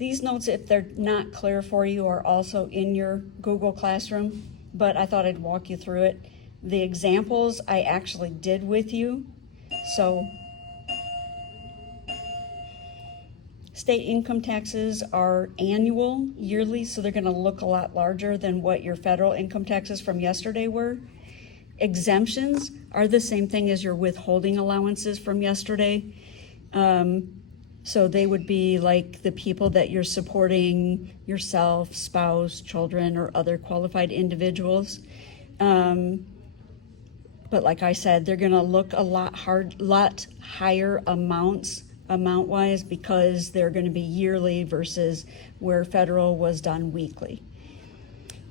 These notes, if they're not clear for you, are also in your Google Classroom, but I thought I'd walk you through it. The examples I actually did with you. So state income taxes are annual, yearly, so they're gonna look a lot larger than what your federal income taxes from yesterday were. Exemptions are the same thing as your withholding allowances from yesterday. So they would be like the people that you're supporting, yourself, spouse, children, or other qualified individuals. But like I said, they're gonna look a lot higher amounts, amount-wise, because they're gonna be yearly versus where federal was done weekly.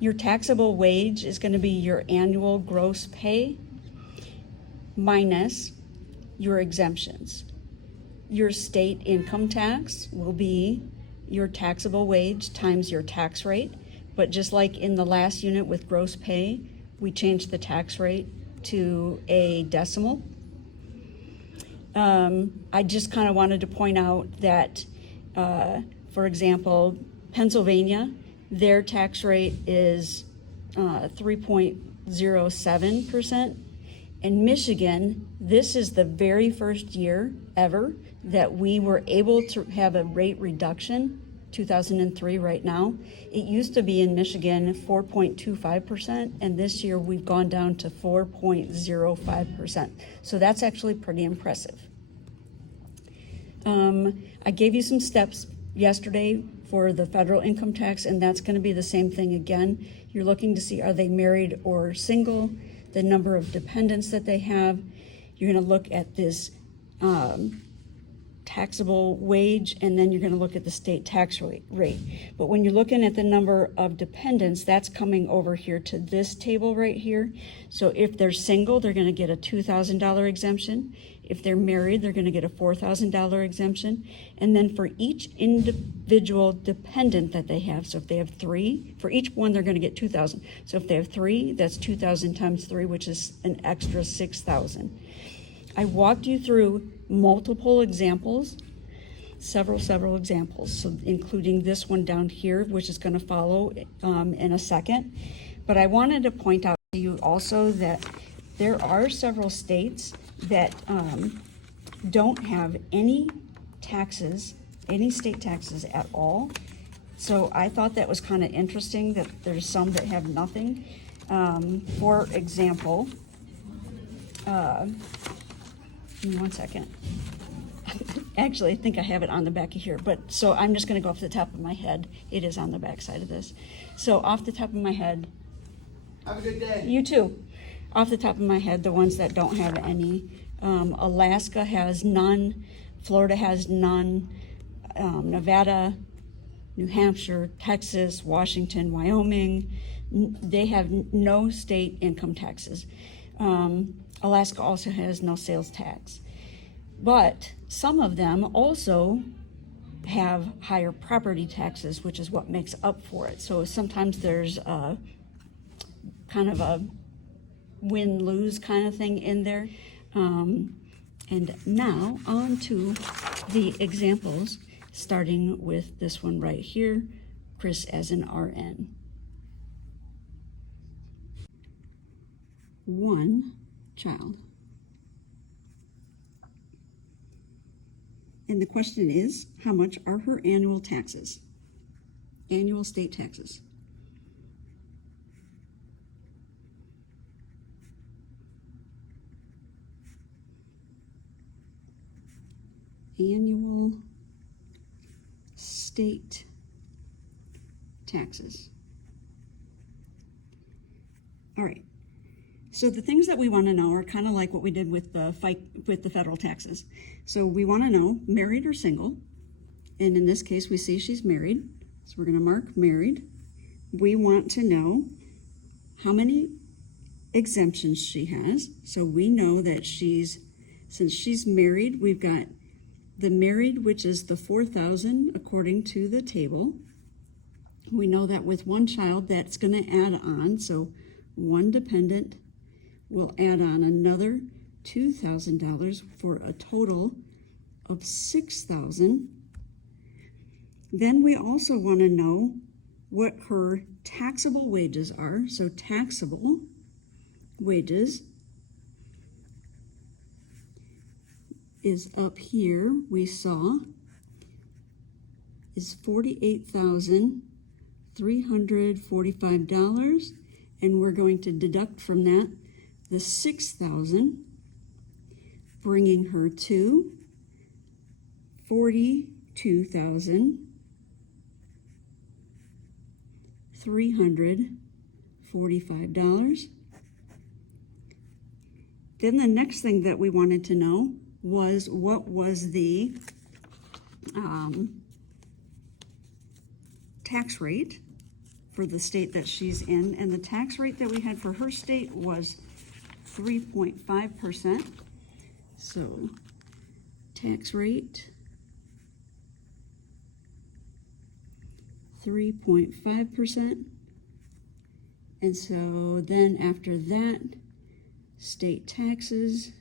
Your taxable wage is gonna be your annual gross pay minus your exemptions. Your state income tax will be your taxable wage times your tax rate. But just like in the last unit with gross pay, we changed the tax rate to a decimal. I just kind of wanted to point out that, for example, Pennsylvania, their tax rate is 3.07%. In Michigan, this is the very first year ever that we were able to have a rate reduction, 2003 right now. It used to be in Michigan 4.25%, and this year we've gone down to 4.05%. So that's actually pretty impressive. I gave you some steps yesterday for the federal income tax, and that's going to be the same thing again. You're looking to see, are they married or single, the number of dependents that they have. You're going to look at this taxable wage, and then you're going to look at the state tax rate. But when you're looking at the number of dependents, that's coming over here to this table right here. So if they're single, they're going to get a $2,000 exemption. If they're married, they're going to get a $4,000 exemption. And then for each individual dependent that they have, so if they have 3, for each one, they're going to get $2,000. So if they have 3, that's 2,000 times 3, which is an extra $6,000. I walked you through multiple examples, several examples, so including this one down here, which is going to follow in a second. But I wanted to point out to you also that there are several states that don't have any taxes, any state taxes at all. So I thought that was kind of interesting that there's some that have nothing. For example, give me one second. Actually, I think I have it on the back of here, but so I'm just going to go off the top of my head. It is on the back side of this. So off the top of my head. Have a good day. You too. Off the top of my head, the ones that don't have any, Alaska has none, Florida has none, Nevada, New Hampshire, Texas, Washington, Wyoming, they have no state income taxes. Alaska also has no sales tax. But some of them also have higher property taxes, which is what makes up for it. So sometimes there's a kind of a win-lose kind of thing in there. And now on to the examples, starting with this one right here, Chris as an RN. 1 child. And the question is, how much are her annual taxes? Annual state taxes. Annual state taxes. All right. So the things that we want to know are kind of like what we did with the federal taxes. So we want to know married or single. And in this case, we see she's married. So we're going to mark married. We want to know how many exemptions she has. So we know that since she's married, we've got the married, which is the 4,000 according to the table. We know that with 1 child, that's going to add on. So 1 dependent will add on another $2,000 for a total of $6,000. Then we also want to know what her taxable wages are. So taxable wages is up here, we saw, is $48,345, and we're going to deduct from that the $6,000, bringing her to $42,345. Then the next thing that we wanted to know was what was the tax rate for the state that she's in, and the tax rate that we had for her state was 3.5%. So tax rate 3.5%. And so then after that, state taxes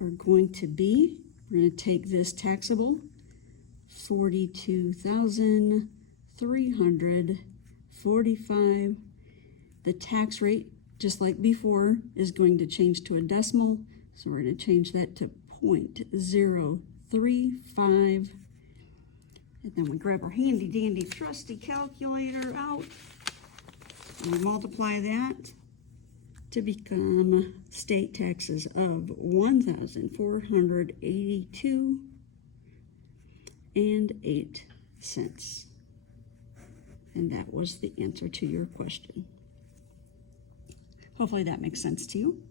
are going to be, we're going to take this taxable, $42,345. The tax rate, just like before, is going to change to a decimal, so we're going to change that to 0.035. And then we grab our handy dandy trusty calculator out, and we multiply that to become state taxes of $1,482.08. And that was the answer to your question. Hopefully that makes sense to you.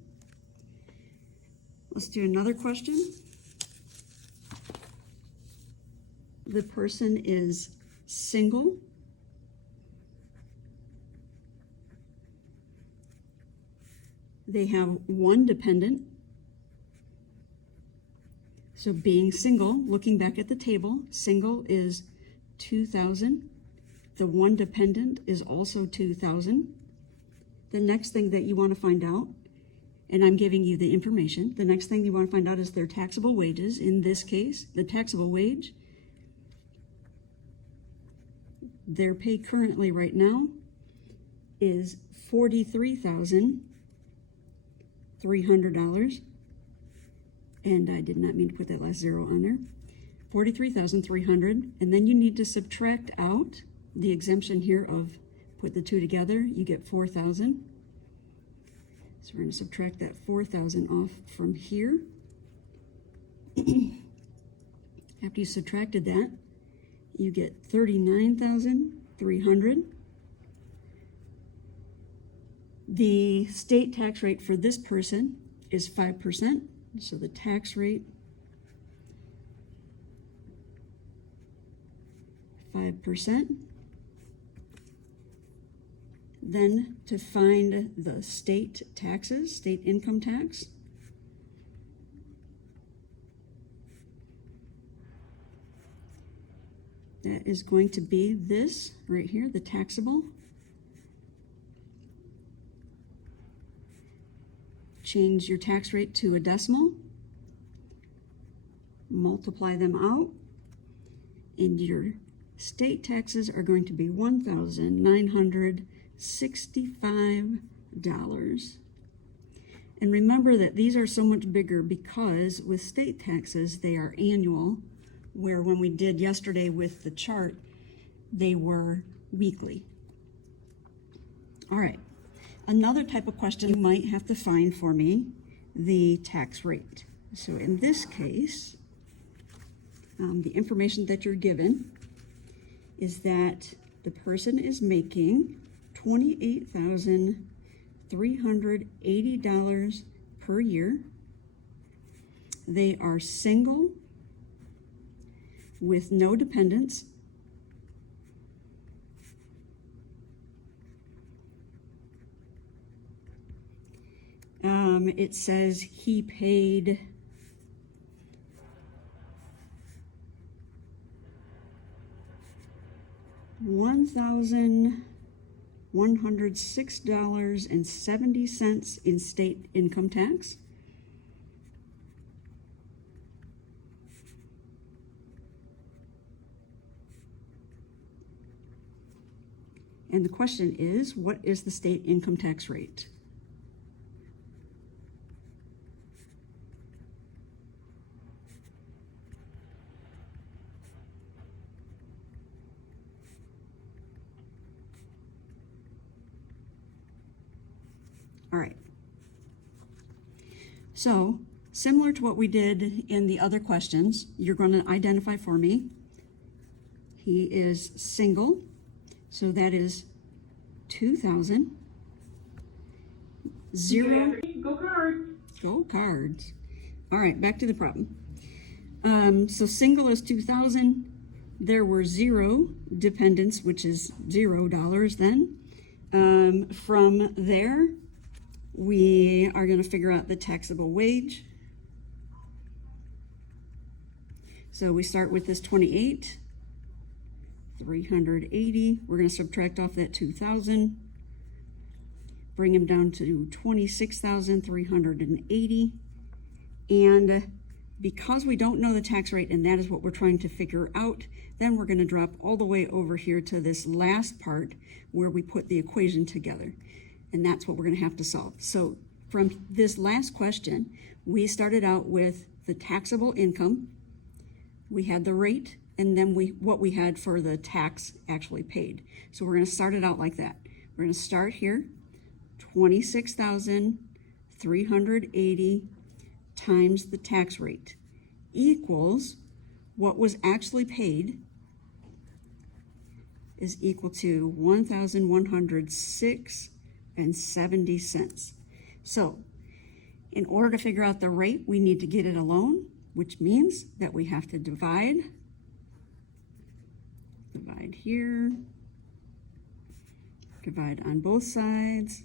Let's do another question. The person is single. They have one dependent. So being single, looking back at the table, single is 2,000. The one dependent is also 2,000. The next thing that you want to find out, and I'm giving you the information, the next thing you want to find out is their taxable wages. In this case, the taxable wage, their pay currently right now is $43,300. And I did not mean to put that last zero on there. $43,300, and then you need to subtract out the exemption here of, put the two together, you get 4,000. So we're going to subtract that 4,000 off from here. After you subtracted that, you get 39,300. The state tax rate for this person is 5%. So the tax rate, 5%. Then to find the state taxes, state income tax, that is going to be this right here, the taxable. Change your tax rate to a decimal, multiply them out, and your state taxes are going to be $1,965. And remember that these are so much bigger because with state taxes, they are annual, where when we did yesterday with the chart, they were weekly. All right. Another type of question you might have to find for me, the tax rate. So in this case, the information that you're given is that the person is making $28,380 per year. They are single with no dependents. It says he paid $1,106.70 in state income tax. And the question is, what is the state income tax rate? All right. So, similar to what we did in the other questions, you're going to identify for me. He is single, so that is 2,000. Zero. Go Cards. Go Cards. All right, back to the problem. So single is 2,000. There were 0 dependents, which is $0 then. From there, we are going to figure out the taxable wage. So we start with this 28, 380. We're going to subtract off that 2,000, bring him down to 26,380. And because we don't know the tax rate, and that is what we're trying to figure out, then we're going to drop all the way over here to this last part where we put the equation together. And that's what we're going to have to solve. So from this last question, we started out with the taxable income. We had the rate, and then what we had for the tax actually paid. So we're going to start it out like that. We're going to start here, 26,380 times the tax rate equals what was actually paid is equal to 1,106.70 cents. So in order to figure out the rate, we need to get it alone, which means that we have to divide here, divide on both sides,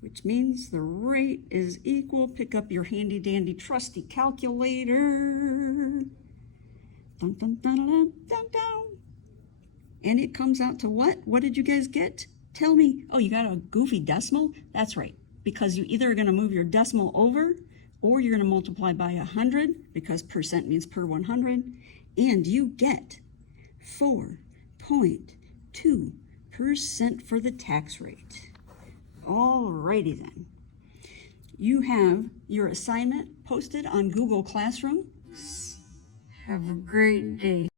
which means the rate is equal. Pick up your handy dandy trusty calculator. Dun, dun, dun, dun, dun, dun. And it comes out to what? What did you guys get? Tell me. Oh, you got a goofy decimal? That's right, because you either are going to move your decimal over or you're going to multiply by 100 because percent means per 100, and you get 4.2% for the tax rate. Alrighty then. You have your assignment posted on Google Classroom. Have a great day.